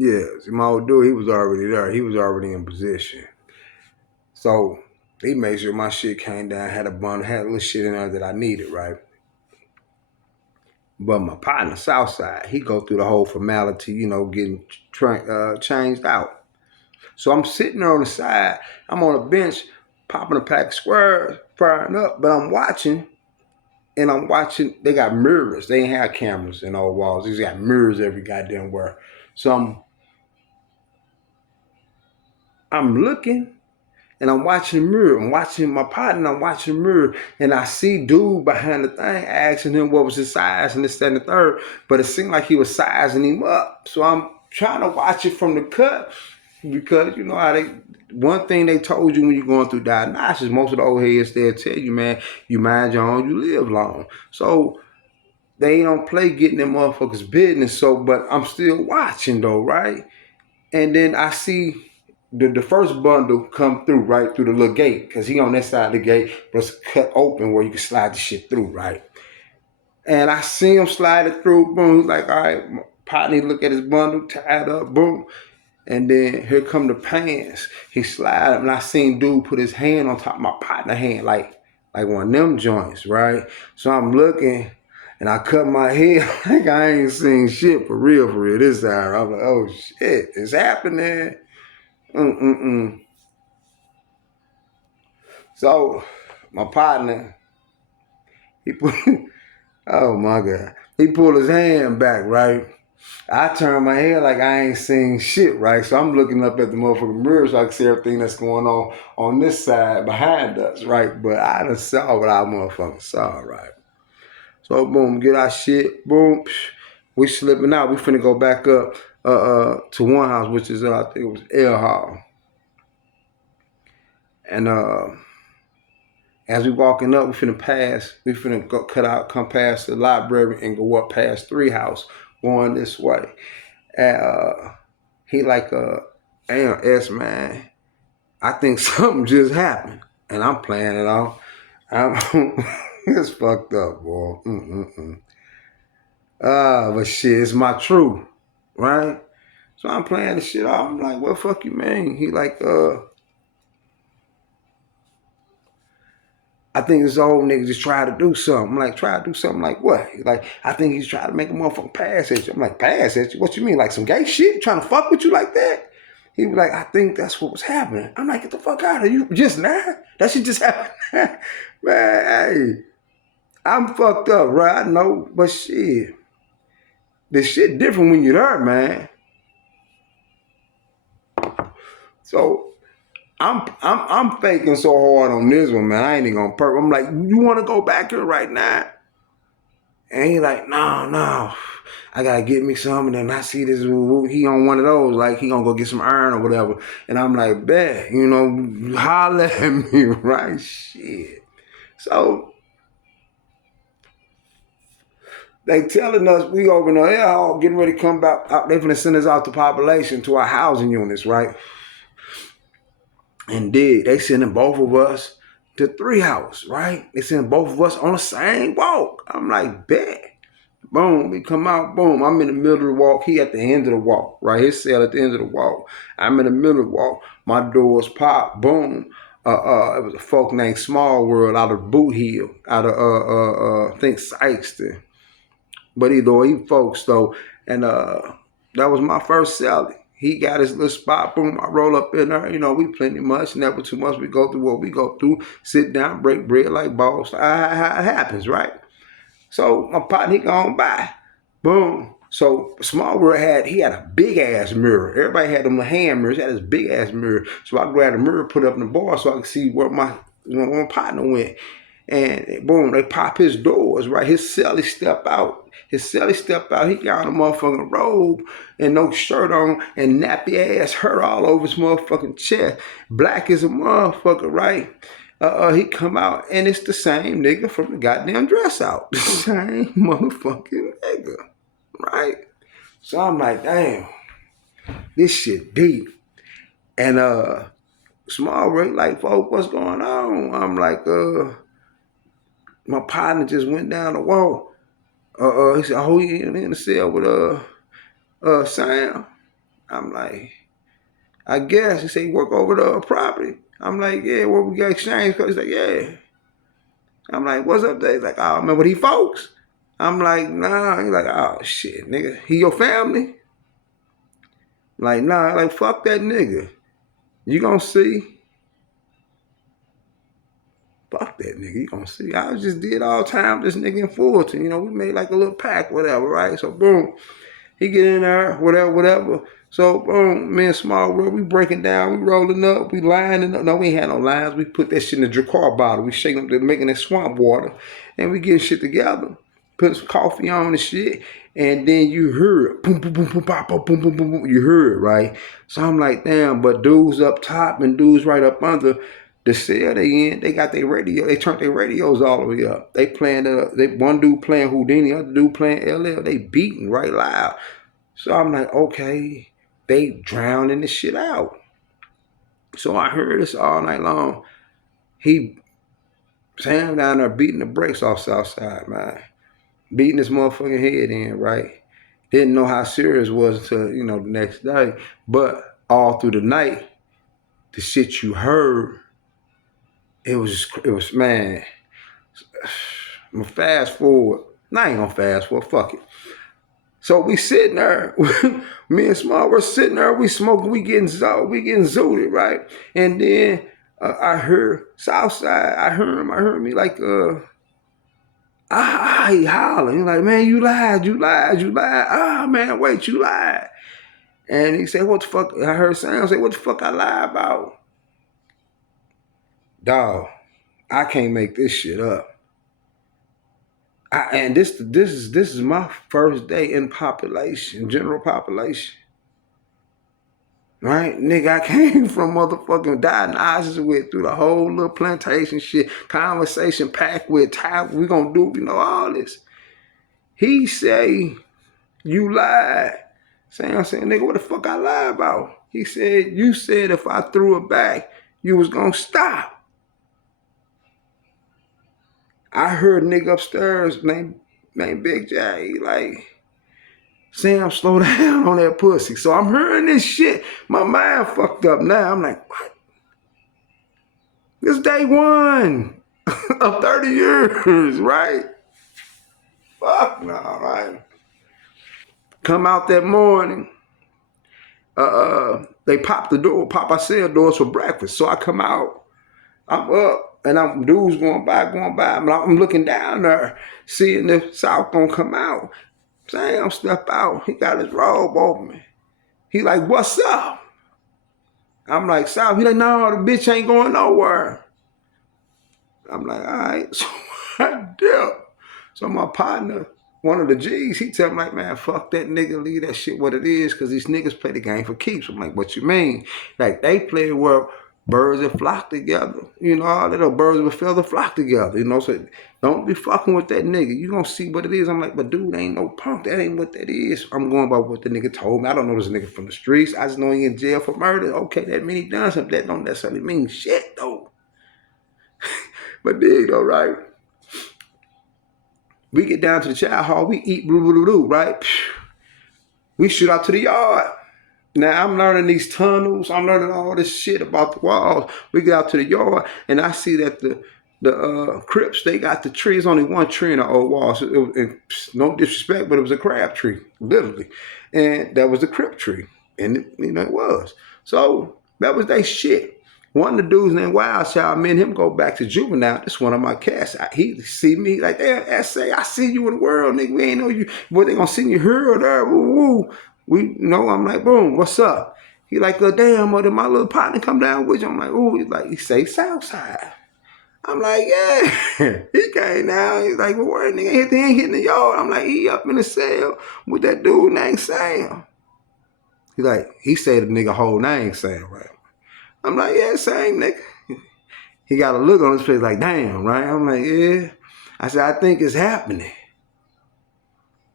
Yeah, see, my old dude, he was already there. He was already in position. So he made sure my shit came down, had a bundle, had a little shit in there that I needed, right? But my partner, Southside, he go through the whole formality, getting changed out. So I'm sitting there on the side. I'm on a bench, popping a pack of squares, firing up, but I'm watching, and I'm watching. They got mirrors. They ain't have cameras in all walls. They just got mirrors every goddamn where. So I'm looking, and I'm watching the mirror. I'm watching my partner. I'm watching the mirror, and I see dude behind the thing asking him what was his size and this, that, and the third. But it seemed like he was sizing him up. So I'm trying to watch it from the cut because you know how they. One thing they told you when you're going through diagnosis, most of the old heads they'll tell you, man, you mind your own, you live long. So they don't play getting them motherfuckers business. So, but I'm still watching though, right? And then I see the first bundle come through right through the little gate because he on that side of the gate, but it's cut open where you can slide the shit through, right? And I see him slide it through. Boom. He's like, all right, partner, look at his bundle, tied up, boom. And then here come the pants. He slide up, and I seen dude put his hand on top of my partner hand, like one of them joints, right? So I'm looking, and I cut my hair like I ain't seen shit for real this time. I'm like, oh shit, it's happening. Mm-mm-mm. So my partner, he put, oh my God, he pulled his hand back, right? I turned my head like I ain't seeing shit, right? So I'm looking up at the motherfucking mirror so I can see everything that's going on this side behind us, right? But I done saw what I motherfucking saw, right? So boom, get our shit, boom, we slipping out. We finna go back up to one house, which is I think it was L Hall. And as we walking up, we finna go cut out, come past the library and go up past three house, going this way. And he like, damn, S man, I think something just happened. And I'm playing it off. It's fucked up, boy. But shit, it's my truth, right? So I'm playing the shit off. I'm like, what fuck you mean? He like, I think this old nigga just tried to do something. I'm like, try to do something like what? He's like, I think he's trying to make a motherfucking pass at you. I'm like, pass at you? What you mean? Like some gay shit? Trying to fuck with you like that? He was like, I think that's what was happening. I'm like, get the fuck out of you just now? That shit just happened. Man, hey, I'm fucked up, right? I know, but shit. This shit different when you're there, man. So I'm faking so hard on this one, man. I ain't even gonna purpose. I'm like, you wanna go back here right now? And he like, no, I gotta get me some. And then I see this, he on one of those, like he gonna go get some iron or whatever. And I'm like, bet, holler at me, right? Shit. So they telling us we over there, all getting ready to come back. They finna send us out to population to our housing units, right? And they sending both of us to three house, right? They sending both of us on the same walk. I'm like, bet. Boom, we come out, boom. I'm in the middle of the walk. He at the end of the walk, right? His cell at the end of the walk. I'm in the middle of the walk. My doors pop, boom. It was a folk named Small World out of Boot Hill, out of I think Sykeston. But either way, he folks though, and that was my first cell. He got his little spot, boom, I roll up in there, we plenty much, never too much. We go through what we go through, sit down, break bread like balls. How it happens, right? So my partner, he gone by. Boom. So Small World he had a big ass mirror. Everybody had them hand mirrors. He had this big ass mirror. So I grabbed the mirror, put it up in the bar so I could see where my partner went. And boom, they pop his doors, right? His celly step out. He got on a motherfucking robe and no shirt on and nappy ass hurt all over his motherfucking chest. Black as a motherfucker, right? He come out and it's the same nigga from the goddamn dress out. The same motherfucking nigga, right? So I'm like, damn, this shit deep. And Small Ray like, folk, what's going on? I'm like, my partner just went down the wall. He said, oh, he in the cell with Sam. I'm like, I guess. He said, you work over the property. I'm like, yeah, well, we got exchange. He's like, yeah. I'm like, what's up there? He's like, oh, man, what he folks? I'm like, nah. He's like, oh, shit, nigga. He your family? Like, nah, like, fuck that nigga. You gonna see? Fuck that nigga. You gonna see? I just did all time this nigga in Fulton. You know, we made like a little pack, whatever, right? So, boom. He get in there, whatever, whatever. So, boom, me and Small World, we breaking down, we rolling up, we lining up. No, we ain't had no lines. We put that shit in a Dracar bottle. We shaking them, making that swamp water. And we getting shit together. Putting some coffee on and shit. And then you heard, boom, boom, boom, boom, pop, boom, boom, boom, boom. You heard, right? So I'm like, damn, but dudes up top and dudes right up under the cell they in, they got their radio, they turned their radios all the way up. They playing, one dude playing Houdini, other dude playing LL. They beating right loud. So I'm like, okay, they drowning this shit out. So I heard this all night long. Sam down there beating the brakes off Southside, man. Beating his motherfucking head in, right? Didn't know how serious it was until, the next day. But all through the night, the shit you heard, it was, man, I'm gonna fast forward. No, I ain't gonna fast forward, fuck it. So we sitting there, me and Small, we're sitting there, we smoking, we getting zooted, right? And then I heard Southside, I heard me like, he hollering. He's like, man, you lied. Ah, man, wait, you lied. And he said, what the fuck? I heard Sam say, what the fuck I lied about? Dog, I can't make this shit up. And this is my first day in general population. Right? Nigga, I came from motherfucking diagnosis with through the whole little plantation shit, conversation packed with time. We gonna do, all this. He say, you lied. I'm saying, nigga, what the fuck I lied about? He said, you said if I threw it back, you was gonna stop. I heard a nigga upstairs named Big J, like, Sam, slow down on that pussy. So I'm hearing this shit. My mind fucked up now. I'm like, what? This day one of 30 years, right? Fuck no, right? Come out that morning. They pop our cell doors for breakfast. So I come out. I'm up. And dudes going by. I'm looking down there, seeing the South gonna come out. Sam step out. He got his robe open. He like, what's up? I'm like, South. He like, no, the bitch ain't going nowhere. I'm like, all right. So I dip. So my partner, one of the G's, he tell me like, man, fuck that nigga, leave that shit what it is, because these niggas play the game for keeps. I'm like, what you mean? Like, they play where birds that flock together. All little birds of a feather flock together. So don't be fucking with that nigga. You gonna see what it is. I'm like, but dude, ain't no punk. That ain't what that is. I'm going by what the nigga told me. I don't know this nigga from the streets. I just know he in jail for murder. Okay, that mean he done something. That don't necessarily mean shit, though. But dig though, right? We get down to the child hall. We eat right? We shoot out to the yard. Now I'm learning these tunnels. I'm learning all this shit about the walls. We get out to the yard, and I see that the Crips, they got the trees. Only one tree in the old wall. So it was, no disrespect, but it was a crab tree, literally, and that was the Crip tree, and it was. So that was their shit. One of the dudes named Wild Child, me and him go back to juvenile. That's one of my cats. He see me like, damn, S.A., I see you in the world, nigga. We ain't know you. What, they gonna send you here or there? Woo, woo. I'm like, boom, what's up? He like, damn, did my little partner come down with you? I'm like, ooh, he say Southside. I'm like, yeah. He came down. He's like, well, where nigga? He ain't hitting the yard. I'm like, he up in the cell with that dude named Sam. He like, he said the nigga whole name Sam, right? I'm like, yeah, same nigga. He got a look on his face like, damn, right? I'm like, yeah. I said, I think it's happening.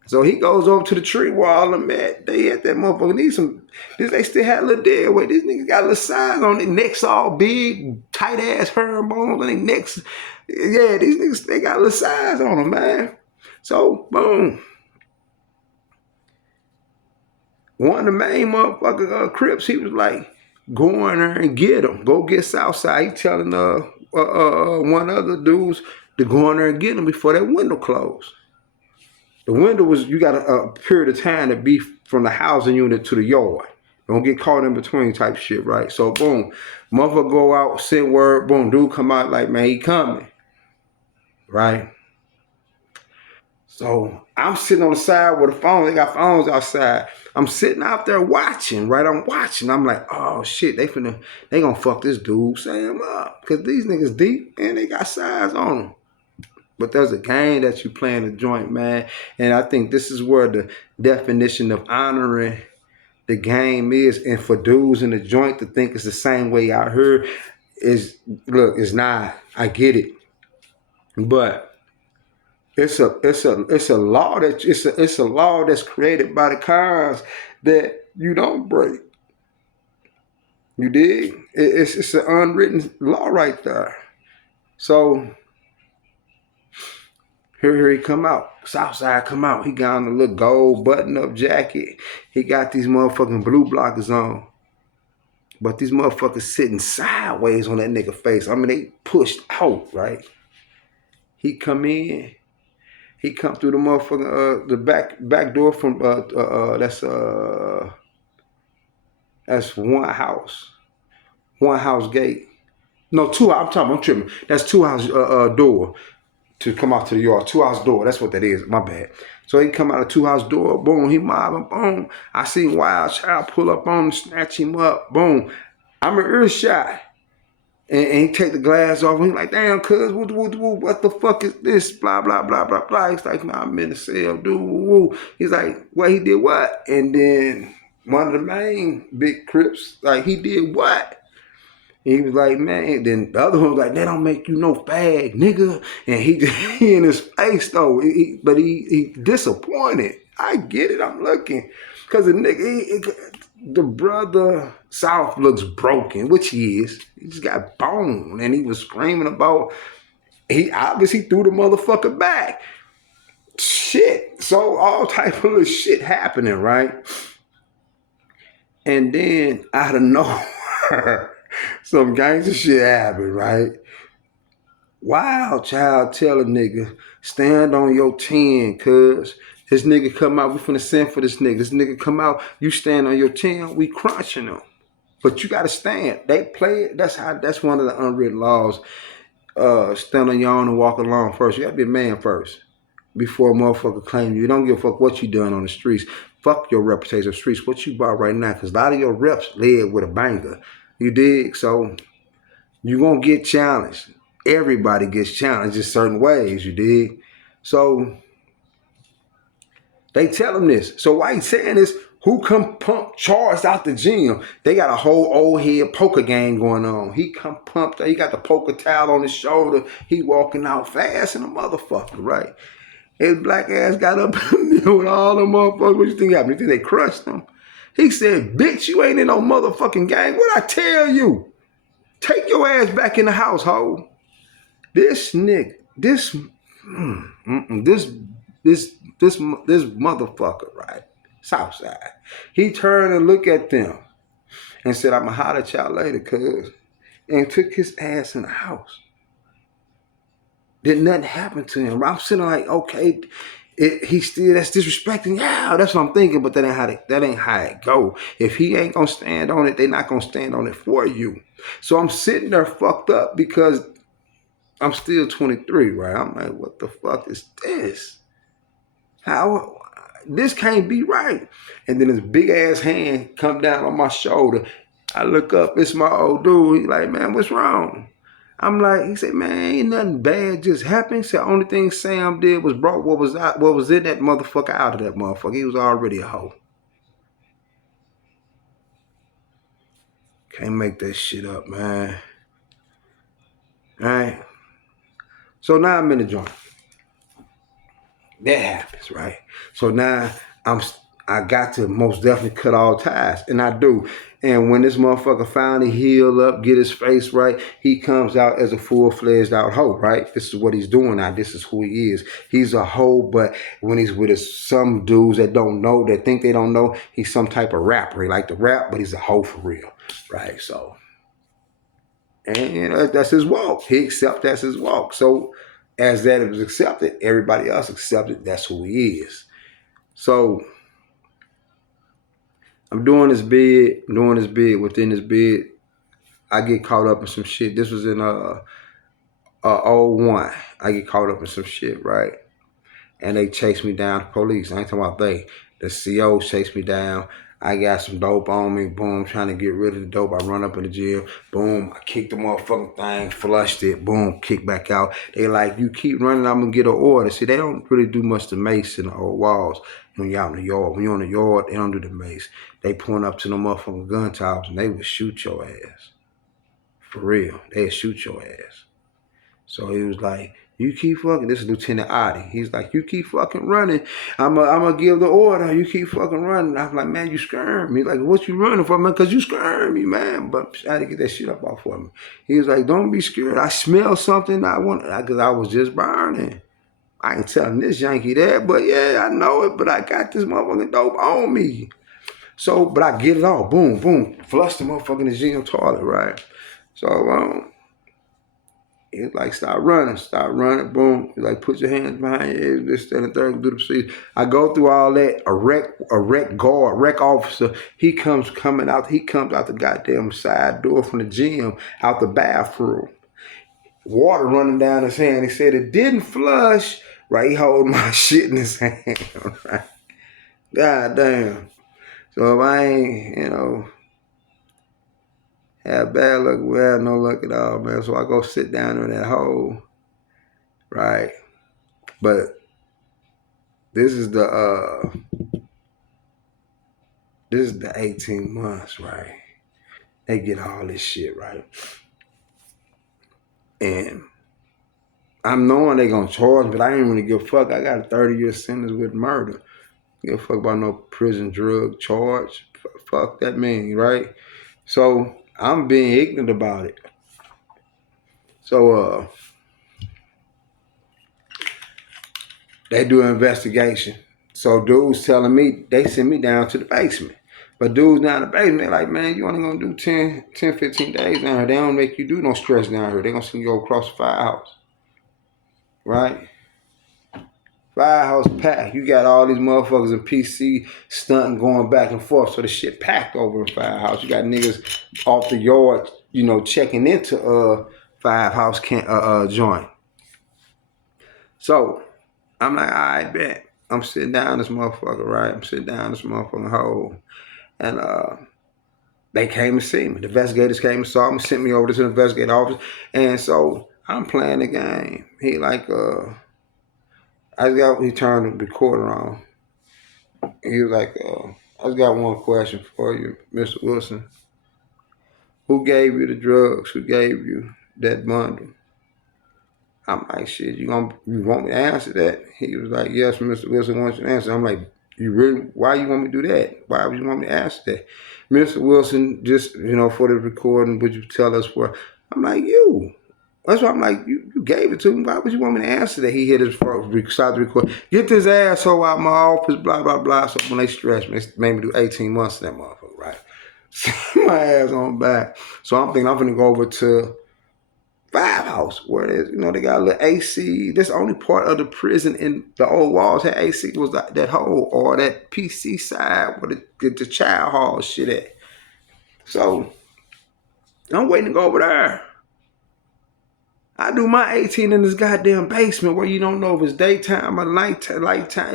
So he goes over to the tree where all them at. They had that motherfucker. They still had a little dead weight. These niggas got little signs on their necks all big, tight ass herringbones on their necks. Yeah, these niggas, they got little signs on them, man. So, boom. one of the main motherfucker Crips, he was like, go in there and get him. Go get Southside. He telling one other dudes to go in there and get him before that window closed. The window was, you got a period of time to be from the housing unit to the yard. Don't get caught in between type shit, right? So boom, motherfucker go out, send word, boom, dude come out like, man, he coming, right? So I'm sitting on the side with the phone. They got phones outside. I'm sitting out there watching, right? I'm watching. I'm like, oh shit, they gonna fuck this dude Sam up. Cause these niggas deep and they got size on them. But there's a game that you play in the joint, man. And I think this is where the definition of honoring the game is. And for dudes in the joint to think it's the same way out here is, look, it's not. I get it. But it's a law that it's a law that's created by the cars that you don't break. You dig? It's an unwritten law right there. So here he come out. Southside come out. He got on a little gold button-up jacket. He got these motherfucking blue blockers on. But these motherfuckers sitting sideways on that nigga face. I mean, they pushed out, right? He come in. He come through the motherfucking the back door from that's one house gate. No, two. I'm tripping. That's two house door to come out to the yard. Two house door. That's what that is. My bad. So he come out of two house door. Boom. He mobbing. Boom. I seen Wild Child pull up on him, snatch him up. Boom. I'm an earshot. And he take the glass off. And he like, damn, cuz, what the fuck is this? Blah, blah, blah, blah, blah. He's like, man, I'm in the cell, dude. He's like, what, he did what? And then one of the main big Crips, like, he did what? And he was like, man, then the other one was like, that don't make you no fag, nigga. And he in his face, though. But he disappointed. I get it. I'm looking. Because the nigga, the brother South looks broken, which he is. He just got boned. And he was screaming about, he obviously threw the motherfucker back. Shit. So all type of little shit happening, right? And then out of nowhere, some gangster shit happened, right? Wild Child tell a nigga, stand on your 10, cuz. This nigga come out, we finna send for this nigga. This nigga come out, you stand on your 10, we crunching him. But you gotta stand. They play it. That's one of the unwritten laws. Stand on your own and walk along first. You gotta be a man first before a motherfucker claim you. You don't give a fuck what you doing on the streets. Fuck your reputation on the streets. What you bought right now, because a lot of your reps led with a banger. You dig? So you gonna get challenged. Everybody gets challenged in certain ways, you dig? So they tell him this. So why he saying this? Who come pump Charles out the gym? They got a whole old head poker game going on. He come pumped. He got the poker towel on his shoulder. He walking out fast and a motherfucker, right? His black ass got up with all them motherfuckers. What you think happened? You think they crushed him? He said, bitch, you ain't in no motherfucking game. What I tell you? Take your ass back in the household. This nigga, this motherfucker, right? Southside. He turned and looked at them and said, I'ma holler at y'all later, cuz. And took his ass in the house. Did nothing happen to him. I'm sitting like, okay, he still, that's disrespecting. Yeah, that's what I'm thinking, but that ain't how it go. If he ain't gonna stand on it, they not gonna stand on it for you. So I'm sitting there fucked up because I'm still 23, right? I'm like, what the fuck is this? How this can't be right. And then his big ass hand come down on my shoulder. I look up, it's my old dude. He like, man, what's wrong? I'm like, he said, man, ain't nothing bad just happened. He said, only thing Sam did was brought what was in that motherfucker out of that motherfucker. He was already a hoe. Can't make that shit up, man. All right. So now I'm in the joint. That happens, right? So now I got to most definitely cut all ties, and I do. And when this motherfucker finally heal up, get his face right, he comes out as a full-fledged out hoe, right? This is what he's doing now. This is who he is. He's a hoe, but when he's with some dudes that don't know, that think they don't know, he's some type of rapper. He like to rap, but he's a hoe for real, right? So, and you know, that's his walk. He accepts that's his walk. So, as that was accepted, everybody else accepted that's who he is. So, I'm doing this bid, within this bid, I get caught up in some shit. This was in 01. I get caught up in some shit, right? And they chase me down, the police. I ain't talking about they. The COs chase me down. I got some dope on me. Boom, trying to get rid of the dope. I run up in the gym. Boom, I kick the motherfucking thing, flushed it. Boom, kick back out. They like, you keep running, I'm going to get an order. See, they don't really do much to mace in the old walls when you're out in the yard. When you're in the yard, they don't do the mace. They point up to the motherfucking gun towers and they would shoot your ass. For real. They'd shoot your ass. So he was like, you keep fucking, this is Lieutenant Adi. He's like, you keep fucking running. I'm gonna give the order. You keep fucking running. I'm like, man, you scaring me. Like, what you running for, man? Because you scaring me, man. But I had to get that shit up off for me. He was like, don't be scared. I smell something. Because I was just burning. I ain't telling this Yankee that, but yeah, I know it. But I got this motherfucking dope on me. So, but I get it all. Boom, boom. Flush the motherfucking gym toilet, right? So, he's like, stop running, boom. He's like, put your hands behind your head, this, that, and the third, do the procedure. I go through all that, a rec officer, he comes out the goddamn side door from the gym, out the bathroom. Water running down his hand. He said it didn't flush, right? He holding my shit in his hand, right? God damn. So if I ain't, have bad luck, we have no luck at all, man. So I go sit down in that hole, right? But this is the 18 months, right? They get all this shit, right? And I'm knowing they gonna charge, but I ain't really give a fuck. I got a 30-year sentence with murder. Give a fuck about no prison drug charge. Fuck that mean, right? So I'm being ignorant about it. So they do an investigation. So dudes telling me, they send me down to the basement. But dudes down in the basement, they like, man, you only gonna do 10, 15 days down here. They don't make you do no stress down here. They gonna send you across the firehouse. Right? Firehouse packed. You got all these motherfuckers in PC stunting, going back and forth. So the shit packed over in Firehouse. You got niggas off the yard, checking into Firehouse joint. So I'm like, all right, bet. I'm sitting down this motherfucker, right? I'm sitting down this motherfucking hole. And they came to see me. The investigators came and saw me, sent me over to the investigator office. And so I'm playing the game. He like, he turned the recorder on. He was like, I just got one question for you, Mr. Wilson. Who gave you the drugs? Who gave you that bundle? I'm like, shit, you want me to answer that? He was like, yes, Mr. Wilson wants you to answer. I'm like, why you want me to do that? Why would you want me to answer that? Mr. Wilson, just, for the recording, would you tell us where? I'm like, you. That's why I'm like, you gave it to him. Why would you want me to answer that? He hit his side to record. Get this asshole out of my office, blah, blah, blah. So when they stretched me, they made me do 18 months to that motherfucker, right? My ass on back. So I'm thinking I'm going to go over to Firehouse, where there's, they got a little AC. This only part of the prison in the old walls had AC was that hole, or that PC side where the child hall shit at. So I'm waiting to go over there. I do my 18 in this goddamn basement where you don't know if it's daytime or nighttime.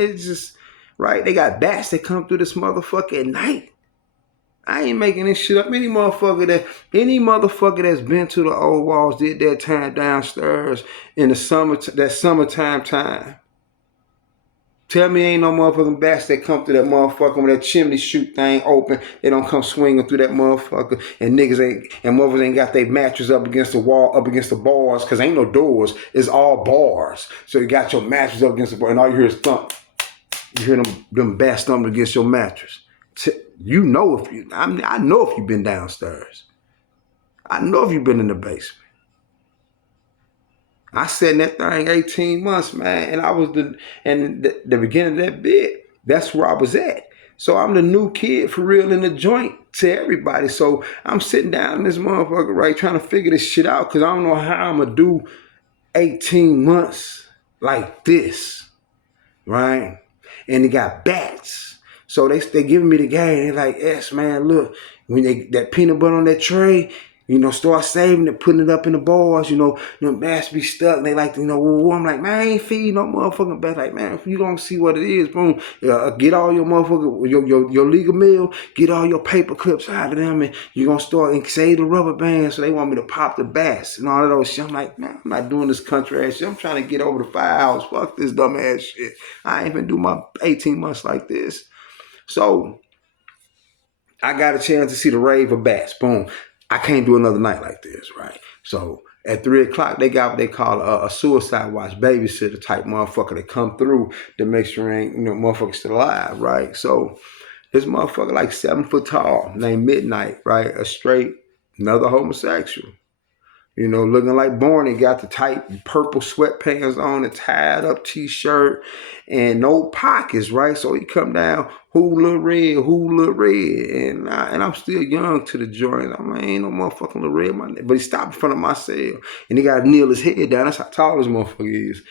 It's just, right? They got bats that come through this motherfucker at night. I ain't making this shit up. Any motherfucker that's been to the old walls did that time downstairs in the summer, that summertime time. Tell me ain't no motherfucking bats that come through that motherfucker when that chimney chute thing open. They don't come swinging through that motherfucker. And motherfuckers ain't got their mattress up against the wall, up against the bars, because ain't no doors. It's all bars. So you got your mattress up against the bar, and all you hear is thump. You hear them bats thumping against your mattress. You know if you, I know if you've been downstairs. I know if you've been in the basement. I sat in that thing 18 months, man, and I was the beginning of that bit. That's where I was at. So I'm the new kid for real in the joint to everybody. So I'm sitting down in this motherfucker, right, trying to figure this shit out because I don't know how I'm gonna do 18 months like this, right? And they got bats. So they giving me the game. They're like, yes, man, look, when that peanut butter on that tray, start saving it, putting it up in the bars, them bats be stuck. And they like, I'm like, man, I ain't feeding no motherfucking bats. Like, man, if you don't see what it is, boom, get all your motherfucking, your legal meal, get all your paper clips out of them, and you're going to start and save the rubber bands. So they want me to pop the bats and all of those shit. I'm like, man, I'm not doing this country ass shit. I'm trying to get over the 5 hours. Fuck this dumb ass shit. I ain't even do my 18 months like this. So I got a chance to see the rave of bats. Boom. I can't do another night like this, right? So at 3 o'clock, they got what they call a suicide watch babysitter type motherfucker that come through to make sure ain't, motherfuckers still alive, right? So this motherfucker like 7 foot tall, named Midnight, right? Another homosexual. Looking like Barney, got the tight purple sweatpants on, a tied up t-shirt, and no pockets, right? So he come down, hula red, and I'm still young to the joint. I'm like, ain't no motherfucking little red, my name. But he stopped in front of my cell, and he got to kneel his head down. That's how tall this motherfucker is.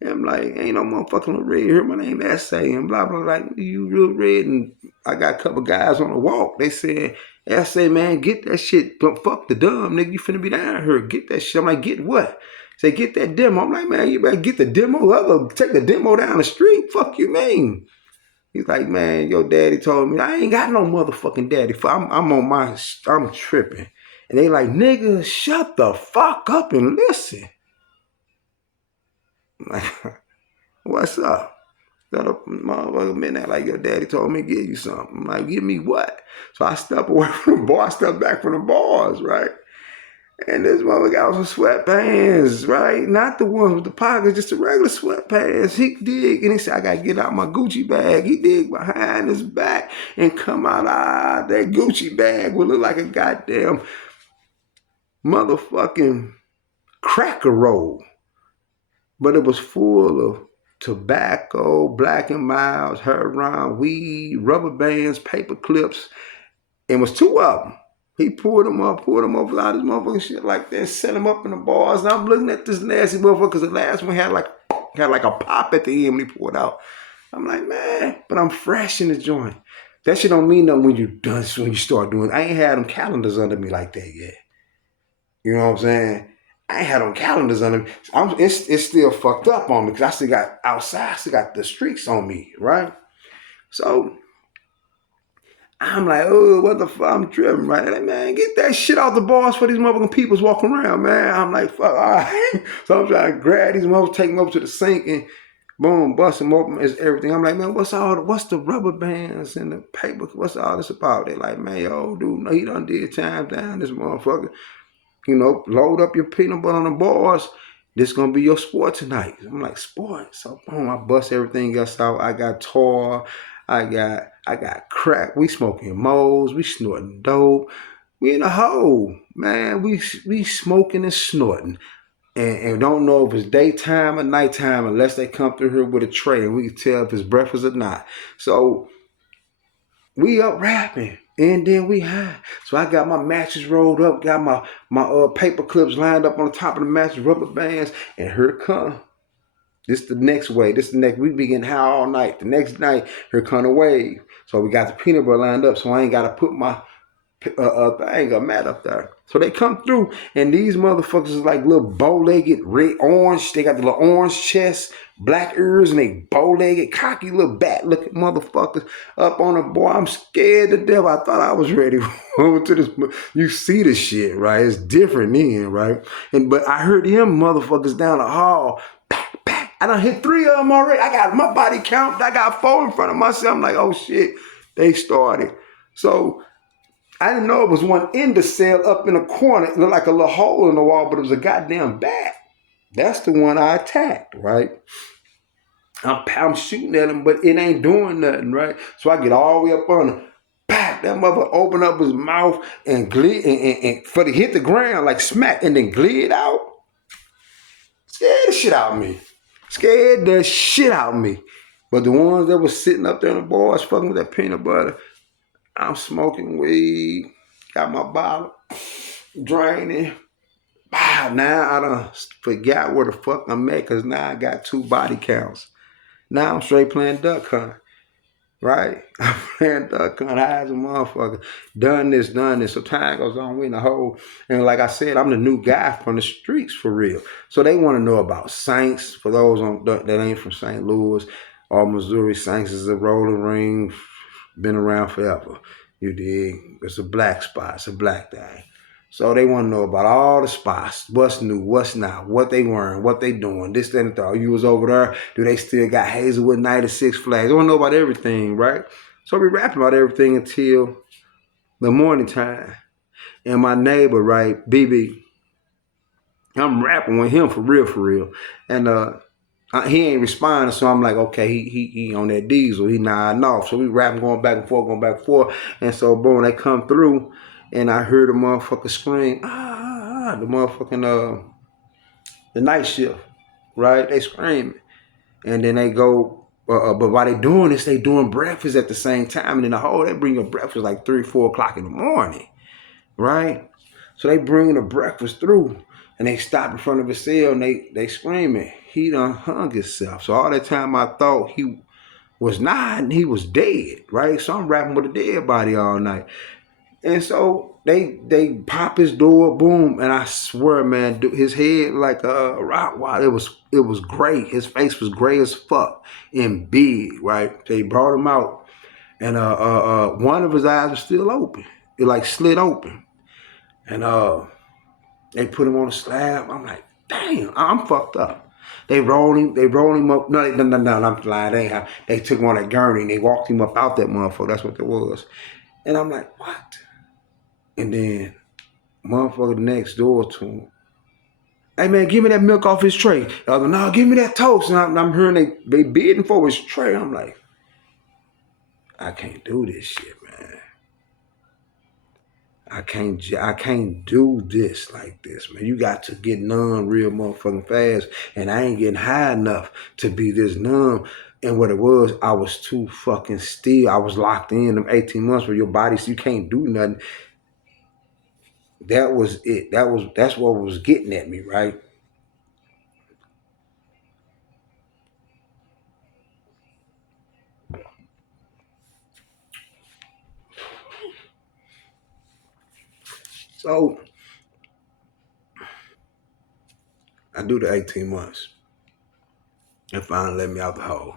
And I'm like, ain't no motherfucking little red here. My name S.A. and blah, blah, like, you real red. And I got a couple guys on the walk. They said, S.A., man, get that shit. Don't fuck the dumb, nigga. You finna be down here. Get that shit. I'm like, get what? Say, get that demo. I'm like, man, you better get the demo. I'll go take the demo down the street. Fuck you, man. He's like, man, your daddy told me. I ain't got no motherfucking daddy. I'm tripping. And they like, nigga, shut the fuck up and listen. Like, what's up? Got up motherfucker midnight like your daddy told me to give you something. I'm like, give me what? So I step away from the bar, I step back from the bars, right? And this motherfucker got some sweatpants, right? Not the ones with the pockets, just the regular sweatpants. He dig, and he said, I gotta get out my Gucci bag. He dig behind his back and come out, that Gucci bag would look like a goddamn motherfucking cracker roll. But it was full of tobacco, Black and Milds, heroin, weed, rubber bands, paper clips, and was 2 of them. He pulled them up, out of this motherfucking shit like that, set them up in the bars. And I'm looking at this nasty motherfucker because the last one had like a pop at the end when he pulled out. I'm like, man, but I'm fresh in the joint. That shit don't mean nothing when you start doing it. I ain't had them calendars under me like that yet. You know what I'm saying? I ain't had them calendars on them. It's still fucked up on me because I still got outside, still got the streaks on me, right? So I'm like, oh, what the fuck? I'm tripping, right? Like, man, get that shit out the bars for these motherfucking peoples walking around, man. I'm like, fuck, all right. So I'm trying to grab these motherfuckers, take them over to the sink, and boom, bust them open, is everything. I'm like, man, what's the rubber bands and the paper? What's all this about? They're like, man, yo, dude, no, he done did time down, this motherfucker. Load up your peanut butter on the bars. This gonna be your sport tonight. I'm like, sport? So boom, I bust everything else out. I got tar, I got crack. We smoking moles, we snorting dope. We in a hole, man. We smoking and snorting. And don't know if it's daytime or nighttime unless they come through here with a tray and we can tell if it's breakfast or not. So we up rapping. And then we high. So I got my matches rolled up, got my paper clips lined up on the top of the matches, rubber bands, and here it come. This the next wave. We be getting high all night. The next night, here come the wave. So we got the peanut butter lined up, so I ain't got to put my thing, a mat up there. So they come through, and these motherfuckers is like little bow-legged, red, orange. They got the little orange chest, black ears, and they bow-legged, cocky little bat-looking motherfuckers up on the boy. I'm scared to death. I thought I was ready over to this. You see the shit, right? It's different then, right? But I heard them motherfuckers down the hall. I done hit 3 of them already. I got my body count. I got 4 in front of myself. I'm like, oh shit, they started. So I didn't know it was one in the cell up in a corner. It looked like a little hole in the wall, but it was a goddamn bat. That's the one I attacked, right? I'm shooting at him, but it ain't doing nothing, right? So I get all the way up on him. Back, that mother opened up his mouth and glid and for to hit the ground like smack and then glid out. Scared the shit out of me. Scared the shit out of me. But the ones that was sitting up there on the boards fucking with that peanut butter, I'm smoking weed, got my bottle, draining. Wow, now I done forgot where the fuck I'm at because now I got 2 body counts. Now I'm straight playing duck hunt, right? I'm playing duck hunt, high as a motherfucker. Done this. So time goes on, we in the hole. And like I said, I'm the new guy from the streets for real. So they want to know about Saints. For those that ain't from St. Louis or Missouri, Saints is a rolling ring, been around forever. You dig? It's a black spot, it's a black thing. So they want to know about all the spots, what's new, what's not, what they wearing, what they doing, this, that, and that. You was over there, do they still got Hazelwood Night at Six Flags? They want to know about everything, right? So we rapping about everything until the morning time. And my neighbor, right, BB, I'm rapping with him for real. And he ain't responding, so I'm like, okay, he on that diesel, he nodding off. So we rapping, going back and forth. And so boom, they come through, and I heard the motherfucker scream, the motherfucking the night shift, right? They screaming, and then they go, but while they doing this, they doing breakfast at the same time, and in the hole they bring your breakfast like 3-4 o'clock in the morning, right? So they bringing the breakfast through, and they stop in front of his cell, and they screaming, he done hung himself. So all that time I thought he was not, and he was dead, right? So I'm rapping with a dead body all night. And so they pop his door, boom, and I swear, man, his head like a rock wall. It was gray. His face was gray as fuck and big, right? They brought him out, and one of his eyes was still open. It like slid open, and they put him on a slab. I'm like, damn, I'm fucked up. They rolled him up. No, I'm lying. They took him on a gurney and they walked him up out that motherfucker. That's what it was. And I'm like, what? And then motherfucker next door to him, hey man, give me that milk off his tray. The other, no, give me that toast. And I'm hearing they bidding for his tray. I'm like, I can't do this shit, man. I can't do this like this, man. You got to get numb real motherfucking fast. And I ain't getting high enough to be this numb. And what it was, I was too fucking still. I was locked in them 18 months where your body, so you can't do nothing. That was it. That's what was getting at me, right? So I do the 18 months and finally let me out the hole.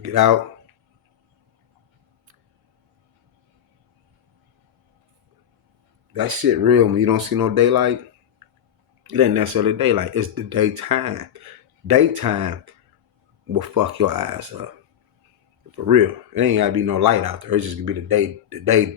Get out. That shit real when you don't see no daylight. It ain't necessarily daylight. It's the daytime. Daytime will fuck your eyes up. For real. It ain't gotta be no light out there. It's just gonna be the day